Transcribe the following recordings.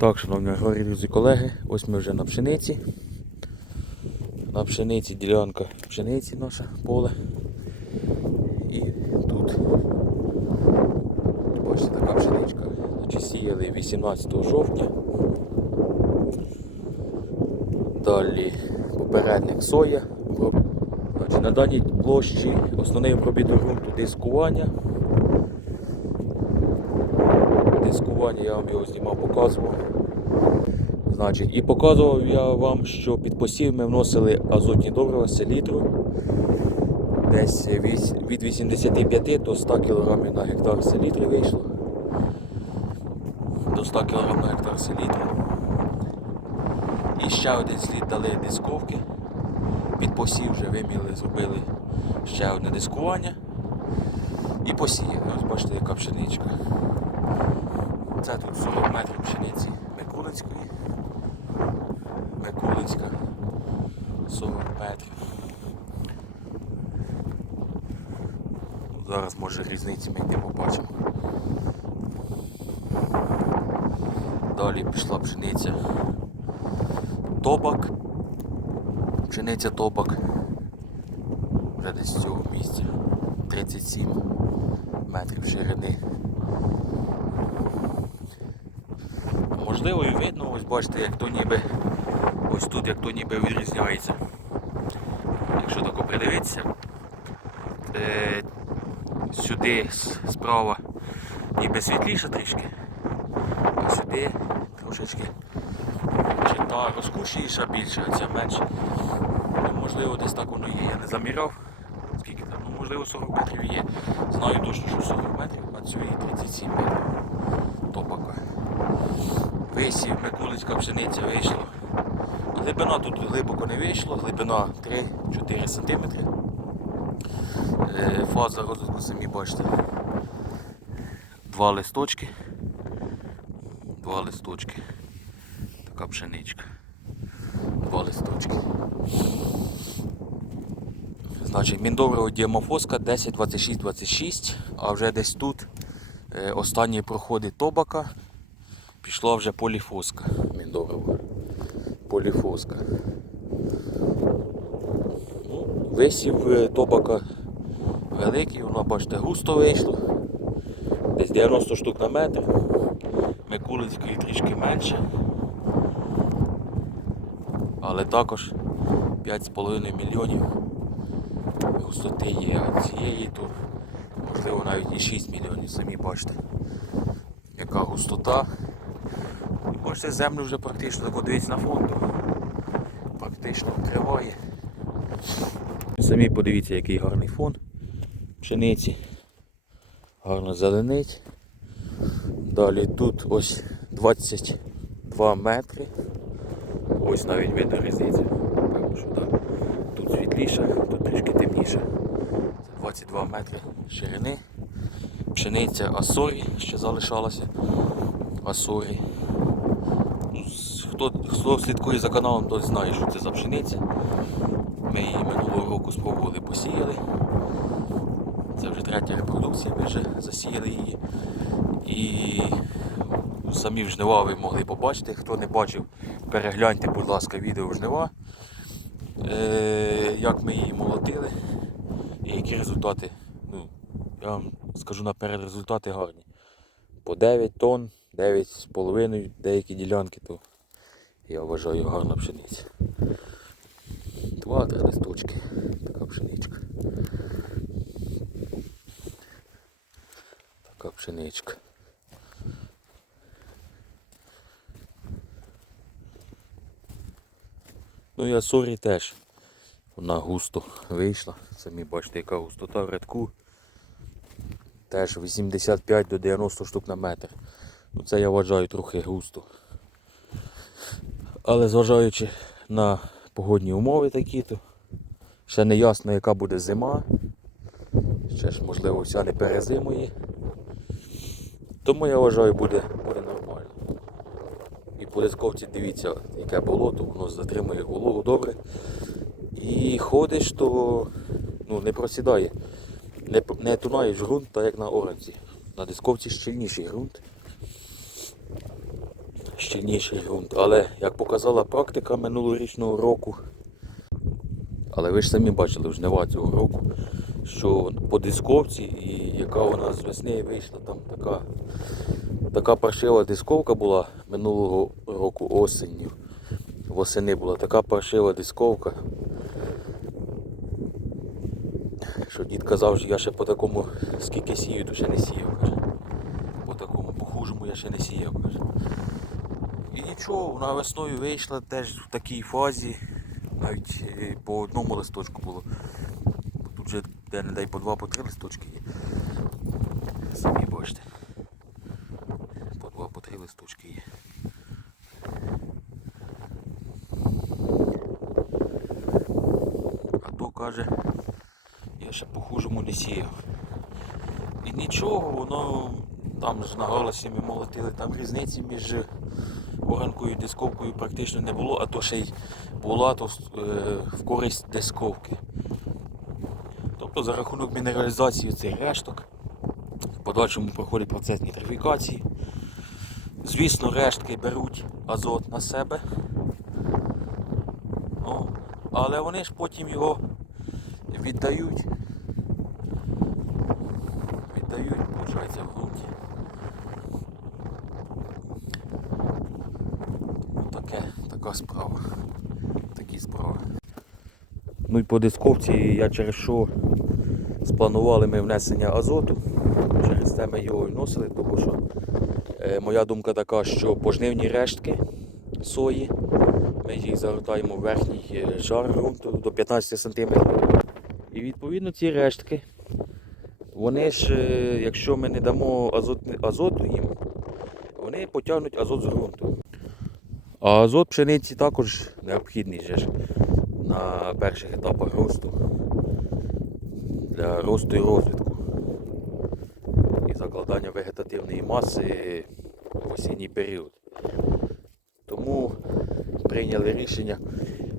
Так, шановні аграрії, друзі колеги, ось ми вже на пшениці. На пшениці ділянка пшениці наше поле. І тут бачите така пшеничка. Значить, сіяли 18 жовтня. Далі попередник соя. Значить, на даній площі основний обробіток ґрунту дискування. Дискування я вам його знімав, показував. Значить, і показував я вам, що під посів ми вносили азотні добрива селітру десь від 85 до 100 кг на гектар селітри вийшло. До 100 кг на гектар селітру. І ще один слід дали дисковки. Під посів вже виміли, зробили ще одне дискування. І посіяли. Ось бачите, яка пшеничка. Це тут 40 метрів пшениці Микулицької. Микулицька 40 метрів. Зараз може різниці ми йти побачимо. Далі пішла пшениця Тобак. Пшениця Тобак. Вже десь з цього місця. 37 метрів ширини. Можливо і видно, ось бачите, як то ніби ось тут як то ніби відрізняється. Якщо тако придивитися, е, сюди справа ніби світліше трішки, а сюди трошечки чи та розкушніша більше, а ця менше. Ну, можливо, десь так воно є, я не заміряв. Скільки там, ну можливо 40 метрів є. Знаю точно, що 40 метрів, а цієї 37 метрів. Висів Микулицька пшениця вийшла. Глибина тут глибоко не вийшла, глибина 3-4 см. Е, Фаза розвитку самі бачите. Два листочки. Два листочки. Така пшеничка. Два листочки. Значить, міндоброго діамофоска 10, 26, 26, а вже десь тут е, останні проходи тобака пішла вже поліфоска міндорова. Поліфоска. Ну, висів е, тобака великий, воно бачите густо вийшло. Десь 90 штук на метр. Микулицької трішки менше. Але також 5,5 мільйонів густоти є. Цієї то можливо навіть і 6 мільйонів, самі бачите. Яка густота. Бачите, землю вже практично так дивіться на фонду. Практично вкриває. Самі подивіться, який гарний фон пшениці. Гарно зеленить. Далі тут ось 22 метри. Ось навіть видно так. Тут світліше, тут трішки темніше. Це 22 метри ширини. Пшениця Асорі ще залишалася. Асорі. Хто, хто слідкує за каналом, той знає, що це за пшениця. Ми її минулого року спробували посіяли. Це вже третя репродукція, ми вже засіяли її. І самі в жнива ви могли побачити. Хто не бачив, перегляньте, будь ласка, відео жнива. Е, як ми її молотили і які результати. Ну, я вам скажу наперед, результати гарні. По 9 тонн, 9,5 деякі ділянки, то я вважаю гарна пшениця. Два-три листочки. Така пшеничка. Така пшеничка. Ну і Асорі теж. Вона густо вийшла. Самі бачите, яка густота в рядку. Теж 85 до 90 штук на метр. Ну це я вважаю трохи густо. Але зважаючи на погодні умови такі, то ще не ясно яка буде зима. Ще ж можливо вся не перезимує. Тому я вважаю буде, буде нормально. І по дисковці дивіться, яке болото, воно затримує вологу добре. І ходиш, то ну, не просідає. Не, не тунаєш ґрунт, так як на оранці. На дисковці щільніший ґрунт. Щільніший ґрунт. Але як показала практика минулорічного року, але ви ж самі бачили в жнива цього року, що по дисковці, і яка вона з весни вийшла, там така, така паршива дисковка була минулого року осенню. Восени була така паршива дисковка. Що дід казав, що я ще по такому скільки сію, то ще не сіяв, каже. По такому похужому я ще не сіяв, каже. І нічого, вона весною вийшла теж в такій фазі. Навіть е, по одному листочку було. Тут же де не дай по два, по три листочки є. Самі бачите. По два, по три листочки є. А то каже, я ще по-хужому не сіяв. І нічого, воно там ж на голосі ми молотили, там різниці між оранкою дисковкою практично не було, а то ще й була то е, в користь дисковки. Тобто за рахунок мінералізації цих решток в подальшому проходить процес нітрифікації. Звісно, рештки беруть азот на себе. О, але вони ж потім його віддають. Віддають, виходить, в ґрунті. Ну, таке, така справа. Такі справи. Ну і по дисковці я через що спланували ми внесення азоту. Через це ми його вносили, тому що е, моя думка така, що пожнивні рештки сої, ми їх загортаємо в верхній е, шар ґрунту до 15 см. І відповідно ці рештки, вони ж, е, якщо ми не дамо азот, азоту їм, вони потягнуть азот з ґрунту. А азот пшениці також необхідний же ж на перших етапах росту для росту і розвитку і закладання вегетативної маси в осінній період. Тому прийняли рішення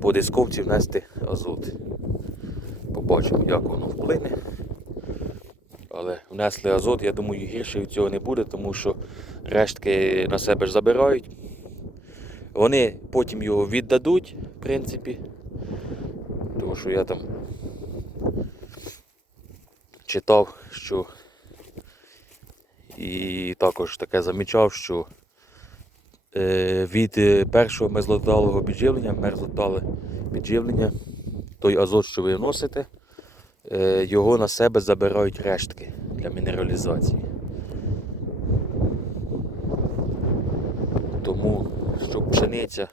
по дисковці внести азот. Побачимо, як воно вплине. Але внесли азот, я думаю, гірше від цього не буде, тому що рештки на себе ж забирають. Вони потім його віддадуть, в принципі. Тому що я там читав, що і також таке замічав, що е, від е, першого мерзлоталого підживлення, мерзлотале підживлення, той азот, що ви вносите, е, його на себе забирають рештки для мінералізації. Тому, щоб пшениця,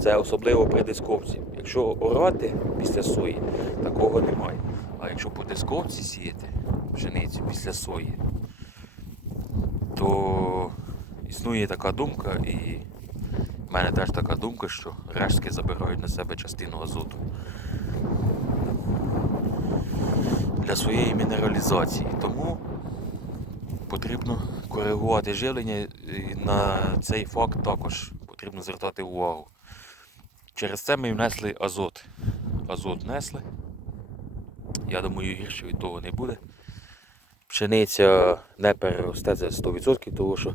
це особливо при дисковці. Якщо орати після сої, такого немає. А якщо по дисковці сіяти пшеницю після сої, то існує така думка, і в мене теж така думка, що рештки забирають на себе частину азоту для своєї мінералізації. Тому потрібно коригувати живлення і на цей факт також потрібно звертати увагу. Через це ми внесли азот. Азот внесли. Я думаю, гірше від того не буде. Пшениця не переросте це 100%, тому що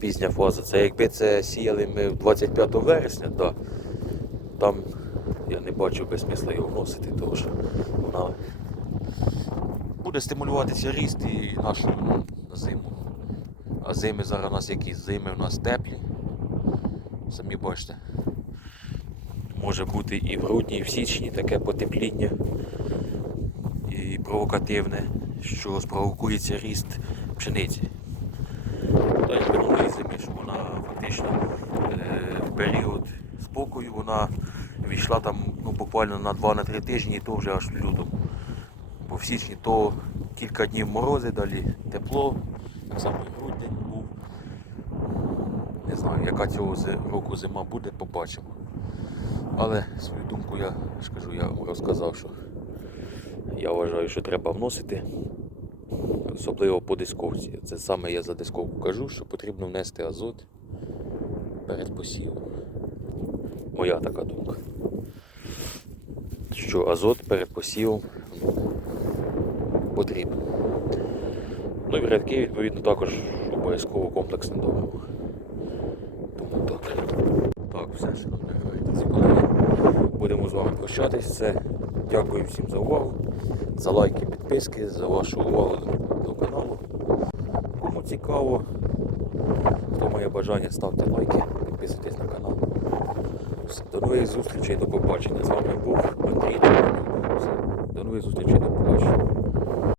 пізня фаза. Це якби це сіяли ми 25 вересня, да, там я не бачу без смисла його вносити, тому що вона буде стимулюватися ріст і нашу зиму. А зими зараз у нас які зими у нас теплі. Самі бачите. Може бути і в грудні, і в січні таке потепління і провокативне, що спровокується ріст пшениці. Та як минулої зими, що вона фактично е, в період спокою вона війшла там ну, буквально на 2-3 тижні і то вже аж в лютому. Бо в січні то кілька днів морози, далі тепло, так само і грудень був. Не знаю, яка цього року зима буде, побачимо. Але свою думку я ж я розказав, що я вважаю, що треба вносити, особливо по дисковці. Це саме я за дисковку кажу, що потрібно внести азот перед посівом. Моя така думка. Що азот перед посівом потрібен. Ну і рядки, відповідно, також, обов'язково комплексне договор. Тому так. Так, все, гравці, колеги. Будемо з вами прощатись. Це дякую всім за увагу, за лайки, підписки, за вашу увагу до каналу. Кому цікаво, хто має бажання, ставте лайки, підписуйтесь на канал. До нових зустрічей, до побачення. З вами був Андрій. До нових зустрічей, до побачення.